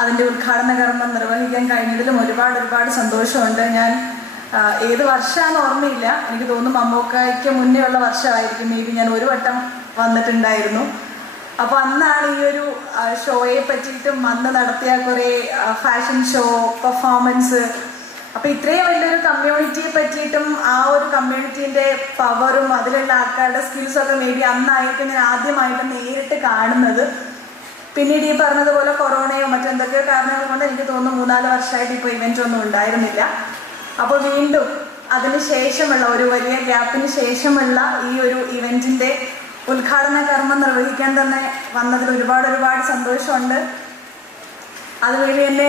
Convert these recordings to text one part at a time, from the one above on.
അതിന്റെ ഉദ്ഘാടന കർമ്മം നിർവഹിക്കാൻ കഴിഞ്ഞതിലും ഒരുപാട് ഒരുപാട് സന്തോഷമുണ്ട്. ഞാൻ ഏത് വർഷമാണെന്ന് ഓർമ്മയില്ല. എനിക്ക് തോന്നുന്നു മമ്മൂക്കായ്ക്ക് മുന്നേ ഉള്ള വർഷമായിരിക്കും. മേ ബി ഞാൻ ഒരു വട്ടം വന്നിട്ടുണ്ടായിരുന്നു. അപ്പോൾ അന്നാണ് ഈ ഒരു ഷോയെ പറ്റിയിട്ടും അന്ന് നടത്തിയ കുറേ ഫാഷൻ ഷോ പെർഫോമൻസ് അപ്പോൾ ഇത്രയും വലിയൊരു കമ്മ്യൂണിറ്റിയെ പറ്റിയിട്ടും ആ ഒരു കമ്മ്യൂണിറ്റീന്റെ പവറും അതിലുള്ള ആൾക്കാരുടെ സ്കിൽസൊക്കെ മേ ബി അന്നായിരിക്കും ഞാൻ ആദ്യമായിട്ട് നേരിട്ട് കാണുന്നത്. പിന്നീട് ഈ പറഞ്ഞതുപോലെ കൊറോണയോ മറ്റെന്തൊക്കെയോ കാരണങ്ങൾ കൊണ്ട് എനിക്ക് തോന്നുന്നു മൂന്നാൽ വർഷമായിട്ട് ഇപ്പോൾ ഇവന്റ് ഒന്നും ഉണ്ടായിരുന്നില്ല. അപ്പോൾ വീണ്ടും അതിന് ശേഷമുള്ള ഒരു വലിയ ഗ്യാപ്പിന് ശേഷമുള്ള ഈ ഒരു ഇവന്റിന്റെ ഉദ്ഘാടന കർമ്മം നിർവഹിക്കാൻ തന്നെ വന്നതിൽ ഒരുപാട് ഒരുപാട് സന്തോഷമുണ്ട്. അതുവഴി എന്നെ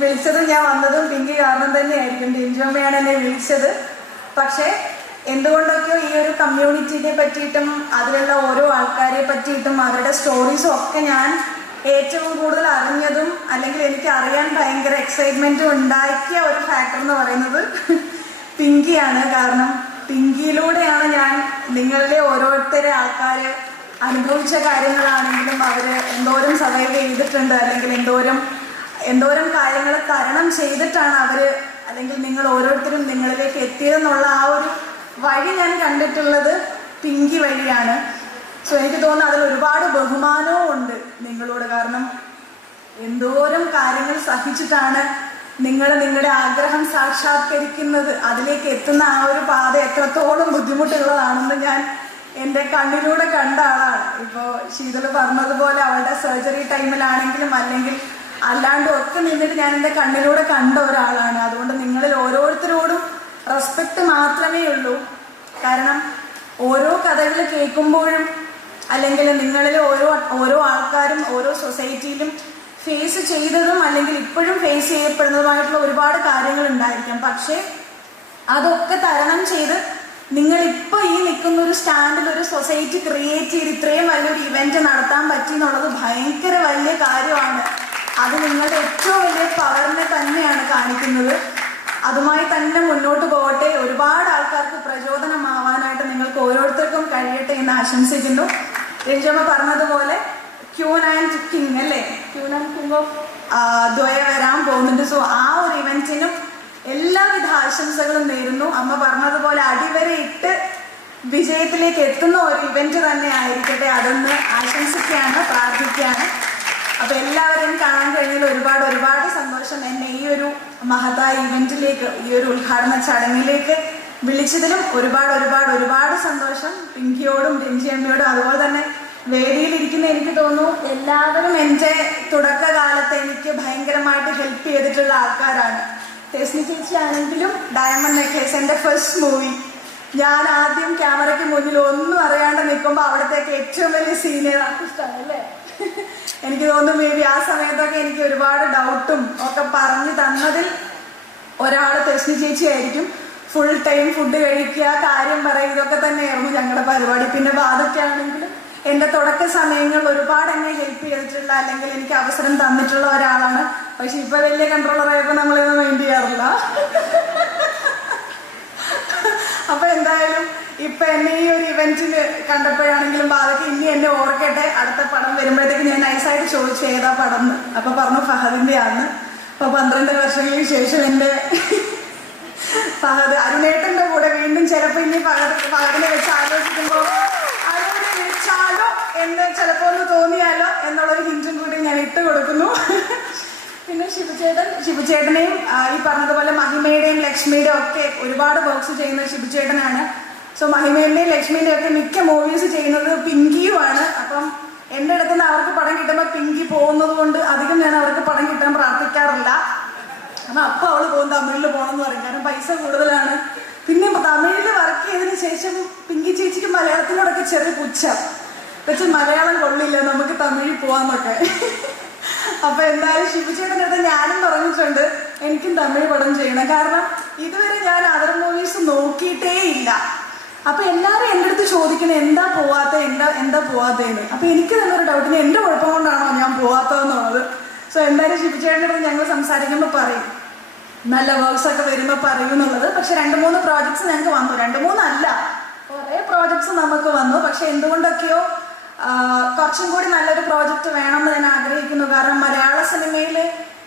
വിളിച്ചതും ഞാൻ വന്നതും പിങ്കി കാരണം തന്നെയായിരിക്കും. ടിഞ്ചമ്മയാണ് എന്നെ വിളിച്ചത്. പക്ഷേ എന്തുകൊണ്ടൊക്കെയോ ഈ ഒരു കമ്മ്യൂണിറ്റിനെ പറ്റിയിട്ടും അതിലുള്ള ഓരോ ആൾക്കാരെ പറ്റിയിട്ടും അവരുടെ സ്റ്റോറീസും ഒക്കെ ഞാൻ ഏറ്റവും കൂടുതൽ അറിഞ്ഞതും അല്ലെങ്കിൽ എനിക്ക് അറിയാൻ ഭയങ്കര എക്സൈറ്റ്മെന്റ് ഉണ്ടാക്കിയ ഒരു ഫാക്ടർ എന്ന് പറയുന്നത് പിങ്കിയാണ്. കാരണം പിങ്കിയിലൂടെയാണ് ഞാൻ നിങ്ങളിലെ ഓരോരുത്തരെ ആൾക്കാര് അനുഭവിച്ച കാര്യങ്ങളാണെങ്കിലും അവർ എന്തോരം സർവൈവ് ചെയ്തിട്ടുണ്ട് അല്ലെങ്കിൽ എന്തോരം എന്തോരം കാര്യങ്ങൾ തരണം ചെയ്തിട്ടാണ് അവർ അല്ലെങ്കിൽ നിങ്ങൾ ഓരോരുത്തരും നിങ്ങളിലേക്ക് എത്തിയതെന്നുള്ള ആ ഒരു വഴി ഞാൻ കണ്ടിട്ടുള്ളത് പിങ്കി വഴിയാണ്. സോ എനിക്ക് തോന്നുന്നു അതിൽ ഒരുപാട് ബഹുമാനവും ഉണ്ട് നിങ്ങളോട്. കാരണം എന്തോരം കാര്യങ്ങൾ സഹിച്ചിട്ടാണ് നിങ്ങൾ നിങ്ങളുടെ ആഗ്രഹം സാക്ഷാത്കരിക്കുന്നത്. അതിലേക്ക് എത്തുന്ന ആ ഒരു പാത എത്രത്തോളം ബുദ്ധിമുട്ടുള്ളതാണെന്ന് ഞാൻ എന്റെ കണ്ണിലൂടെ കണ്ട ആളാണ്. ഇപ്പോൾ ശീതൾ പറഞ്ഞതുപോലെ അവളുടെ സർജറി ടൈമിലാണെങ്കിലും അല്ലെങ്കിൽ അല്ലാണ്ടും ഒക്കെ നിന്നിട്ട് ഞാൻ എന്റെ കണ്ണിലൂടെ കണ്ട ഒരാളാണ്. അതുകൊണ്ട് നിങ്ങളിൽ ഓരോരുത്തരോടും റെസ്പെക്റ്റ് മാത്രമേ ഉള്ളൂ. കാരണം ഓരോ കഥകൾ കേൾക്കുമ്പോഴും അല്ലെങ്കിൽ നിങ്ങളിൽ ഓരോ ഓരോ ആൾക്കാരും ഓരോ സൊസൈറ്റിയിലും ഫേസ് ചെയ്തതും അല്ലെങ്കിൽ ഇപ്പോഴും ഫേസ് ചെയ്യപ്പെടുന്നതുമായിട്ടുള്ള ഒരുപാട് കാര്യങ്ങൾ ഉണ്ടായിരിക്കാം. പക്ഷേ അതൊക്കെ തരണം ചെയ്ത് നിങ്ങൾ ഇപ്പോൾ ഈ നിൽക്കുന്ന ഒരു സ്റ്റാൻഡിൽ ഒരു സൊസൈറ്റി ക്രിയേറ്റ് ചെയ്ത് ഇത്രയും വലിയൊരു ഇവന്റ് നടത്താൻ പറ്റി എന്നുള്ളത് ഭയങ്കര വലിയ കാര്യമാണ്. അത് നിങ്ങളുടെ ഏറ്റവും വലിയ പവറിനെ തന്നെയാണ് കാണിക്കുന്നത്. അതുമായി തന്നെ മുന്നോട്ട് പോകട്ടെ. ഒരുപാട് ആൾക്കാർക്ക് പ്രചോദനമാവാനായിട്ട് നിങ്ങൾക്ക് ഓരോരുത്തർക്കും കഴിയട്ടെ എന്ന് ആശംസിക്കുന്നു. രഞ്ജമ്മ പറഞ്ഞതുപോലെ ക്യൂൻ ആൻഡ് കിങ് അല്ലേ? Queen and king of Dwaya വരാൻ പോകുന്നുണ്ട്. സോ ആ ഒരു ഇവന്റിനും എല്ലാവിധ ആശംസകളും നേരുന്നു. അമ്മ പറഞ്ഞതുപോലെ അടിവരെ ഇട്ട് വിജയത്തിലേക്ക് എത്തുന്ന ഒരു ഇവന്റ് തന്നെ ആയിരിക്കട്ടെ. അതൊന്ന് ആശംസിക്കുകയാണ് പ്രാർത്ഥിക്കുകയാണ്. അപ്പൊ എല്ലാവരും കാണാൻ കഴിഞ്ഞതിൽ ഒരുപാട് ഒരുപാട് സന്തോഷം. എന്നെ ഈ ഒരു മഹത്തായ ഇവന്റിലേക്ക് ഈ ഒരു ഉദ്ഘാടന ചടങ്ങിലേക്ക് വിളിച്ചതിലും ഒരുപാട് ഒരുപാട് ഒരുപാട് സന്തോഷം. പിങ്കിയോടും രഞ്ജിയമ്മയോടും അതുപോലെ തന്നെ വേദിയിലിരിക്കുന്ന എനിക്ക് തോന്നുന്നു എല്ലാവരും എന്റെ തുടക്കകാലത്ത് എനിക്ക് ഭയങ്കരമായിട്ട് ഹെൽപ്പ് ചെയ്തിട്ടുള്ള ആൾക്കാരാണ്. തെസ്നി ചേച്ചി ആണെങ്കിലും ഡയമണ്ട് നെക്ലേസ് എന്റെ ഫസ്റ്റ് മൂവി ഞാൻ ആദ്യം ക്യാമറയ്ക്ക് മുന്നിൽ ഒന്നും അറിയാണ്ട് നിൽക്കുമ്പോൾ അവിടത്തേക്ക് ഏറ്റവും വലിയ സീനിയർ ആർട്ടിസ്റ്റാണ് അല്ലേ? എനിക്ക് തോന്നുന്നു മേ ബി ആ സമയത്തൊക്കെ എനിക്ക് ഒരുപാട് ഡൗട്ടും ഒക്കെ പറഞ്ഞു തന്നതിൽ ഒരാൾ ചേച്ചി ആയിരിക്കും. ഫുൾ ടൈം ഫുഡ് കഴിക്കുക കാര്യം പറയുക ഇതൊക്കെ തന്നെയായിരുന്നു ഞങ്ങളുടെ പരിപാടി. പിന്നെ അതൊക്കെ ആണെങ്കിൽ എന്റെ തുടക്ക സമയങ്ങളിൽ ഒരുപാട് എന്നെ ഹെൽപ്പ് ചെയ്തിട്ടുള്ള അല്ലെങ്കിൽ എനിക്ക് അവസരം തന്നിട്ടുള്ള ഒരാളാണ്. പക്ഷെ ഇപ്പൊ വലിയ കൺട്രോളർ ആയപ്പോൾ നമ്മളിത് മൈൻഡ് ചെയ്യാറില്ല. അപ്പൊ എന്തായാലും ഇപ്പൊ എന്നെ ഈ ഒരു ഇവന്റിന് കണ്ടപ്പോഴാണെങ്കിലും ബാധക്ക് ഇനി എന്നെ ഓർക്കട്ടെ അടുത്ത പടം ചോദിച്ചു ഏതാ പടം അപ്പൊ പറഞ്ഞു ഫഹദിന്റെ ആണ് അപ്പൊ പന്ത്രണ്ട് വർഷങ്ങൾക്ക് ശേഷം എന്റെ ഫഹദ് അരുണേട്ടന്റെ കൂടെ വീണ്ടും ചിലപ്പോ ഇനി ഫഹദ് ഫഹദിനെ വെച്ച് ആലോചിക്കുമ്പോൾ അരുണിനെ വെച്ചാലോ എന്ന് ചിലപ്പോ ഒന്ന് തോന്നിയാലോ എന്നുള്ളൊരു ഹിന്റും കൂടി ഞാൻ ഇട്ട് കൊടുക്കുന്നു. പിന്നെ ശിവചേട്ടൻ ശിവചേട്ടനെയും ആ, ഈ പറഞ്ഞതുപോലെ മഹിമയുടെയും ലക്ഷ്മിയുടെയും ഒക്കെ ഒരുപാട് വർക്ക്സ് ചെയ്യുന്ന ശിവചേട്ടനാണ് സോ മഹിമയുടെയും ലക്ഷ്മിയുടെയും ഒക്കെ മിക്ക മൂവീസ് ചെയ്യുന്നത് പിങ്കിയുമാണ്. അപ്പം എന്റെ അടുത്ത് നിന്ന് അവർക്ക് പണം കിട്ടുമ്പോൾ പിങ്കി പോകുന്നത് കൊണ്ട് അധികം ഞാൻ അവർക്ക് പണം കിട്ടാൻ പ്രാർത്ഥിക്കാറില്ല. കാരണം അപ്പൊ അവൾ പോകും തമിഴിൽ പോകണം എന്ന് പറയും. കാരണം പൈസ കൂടുതലാണ്. പിന്നെ തമിഴിൽ വർക്ക് ചെയ്തതിന് ശേഷം പിങ്കി ചേച്ചിക്ക് മലയാളത്തിനോടൊക്കെ ചെറിയ പുച്ഛം. പക്ഷെ മലയാളം കൊള്ളില്ല. നമുക്ക് തമിഴിൽ പോവാന്നൊക്കെ. അപ്പൊ എന്തായാലും ശിവചേട്ടന്റെ അടുത്ത് ഞാനും പറഞ്ഞിട്ടുണ്ട് എനിക്കും തമിഴ് പടം ചെയ്യണം. കാരണം ഇതുവരെ ഞാൻ അതർ മൂവീസ് നോക്കിയിട്ടേ ഇല്ല അപ്പൊ അടുത്ത് ചോദിക്കണേ എന്താ പോവാത്ത? എന്താ എന്താ പോവാത്തതെന്ന് അപ്പൊ എനിക്ക് തന്നെ ഒരു ഡൗട്ട് ഞാൻ എന്റെ കുഴപ്പം കൊണ്ടാണോ ഞാൻ പോവാത്തതെന്നുള്ളത്. സോ എന്തായാലും അടുത്ത് ഞങ്ങൾ സംസാരിക്കുമ്പോൾ പറയും. നല്ല വർക്ക്സ് ഒക്കെ വരുമ്പോൾ പറയും എന്നുള്ളത്. പക്ഷെ രണ്ട് മൂന്ന് പ്രോജക്ട്സ് ഞങ്ങൾക്ക് വന്നു. രണ്ട് മൂന്നല്ല കുറേ പ്രോജക്ട്സ് നമുക്ക് വന്നു. പക്ഷെ എന്തുകൊണ്ടൊക്കെയോ കുറച്ചും കൂടി നല്ലൊരു പ്രോജക്റ്റ് വേണമെന്ന് ഞാൻ ആഗ്രഹിക്കുന്നു. കാരണം മലയാള സിനിമ സിനിമയിൽ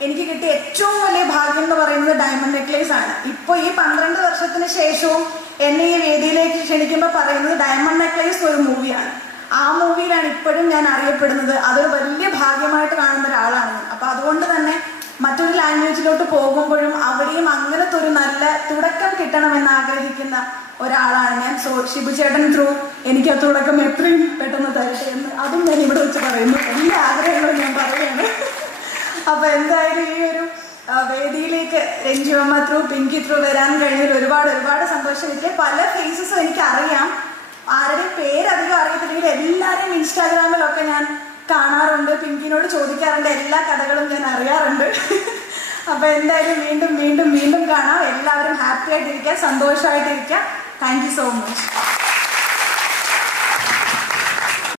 എനിക്ക് കിട്ടിയ ഏറ്റവും വലിയ ഭാഗ്യം എന്ന് പറയുന്നത് ഡയമണ്ട് നെക്ലേസ് ആണ്. ഇപ്പോൾ ഈ പന്ത്രണ്ട് വർഷത്തിന് ശേഷവും എന്നെ ഈ വേദിയിലേക്ക് ക്ഷണിക്കുമ്പോൾ പറയുന്നത് ഡയമണ്ട് നെക്ലേസ് ഒരു മൂവിയാണ് ആ മൂവിയിലാണ് ഇപ്പോഴും ഞാൻ അറിയപ്പെടുന്നത്. അതൊരു വലിയ ഭാഗ്യമായിട്ട് കാണുന്ന ഒരാളാണ് അപ്പം അതുകൊണ്ട് തന്നെ മറ്റൊരു ലാംഗ്വേജിലോട്ട് പോകുമ്പോഴും അവിടെയും അങ്ങനത്തെ ഒരു നല്ല തുടക്കം കിട്ടണമെന്ന് ആഗ്രഹിക്കുന്ന ഒരാളാണ് ഞാൻ. സോ ഷിബു ചേട്ടൻ ത്രൂ എനിക്ക് ആ തുടക്കം എത്രയും പെട്ടെന്ന് തരട്ടെ എന്ന് അതും ഞാൻ ഇവിടെ വെച്ച് പറയുന്നു. എല്ലാ ആഗ്രഹങ്ങളും ഞാൻ പറയുകയാണ്. അപ്പം എന്തായാലും ഈ ഒരു വേദിയിലേക്ക് രഞ്ജിമമ്മ ത്രൂ പിങ്കി ത്രൂ വരാൻ കഴിഞ്ഞതിൽ ഒരുപാട് ഒരുപാട് സന്തോഷം. എനിക്ക് പല ഫേസസും എനിക്ക് അറിയാം ആരുടെ പേരധികം അറിയത്തില്ലെങ്കിൽ എല്ലാവരെയും ഇൻസ്റ്റാഗ്രാമിലൊക്കെ ഞാൻ കാണാറുണ്ട്. പിങ്കിനോട് ചോദിക്കാറുണ്ട്. എല്ലാ കഥകളും ഞാൻ അറിയാറുണ്ട്. അപ്പൊ എന്തായാലും വീണ്ടും വീണ്ടും വീണ്ടും കാണാം. എല്ലാവരും ഹാപ്പി ആയിട്ടിരിക്കുക സന്തോഷമായിട്ടിരിക്കുക. Thank you so much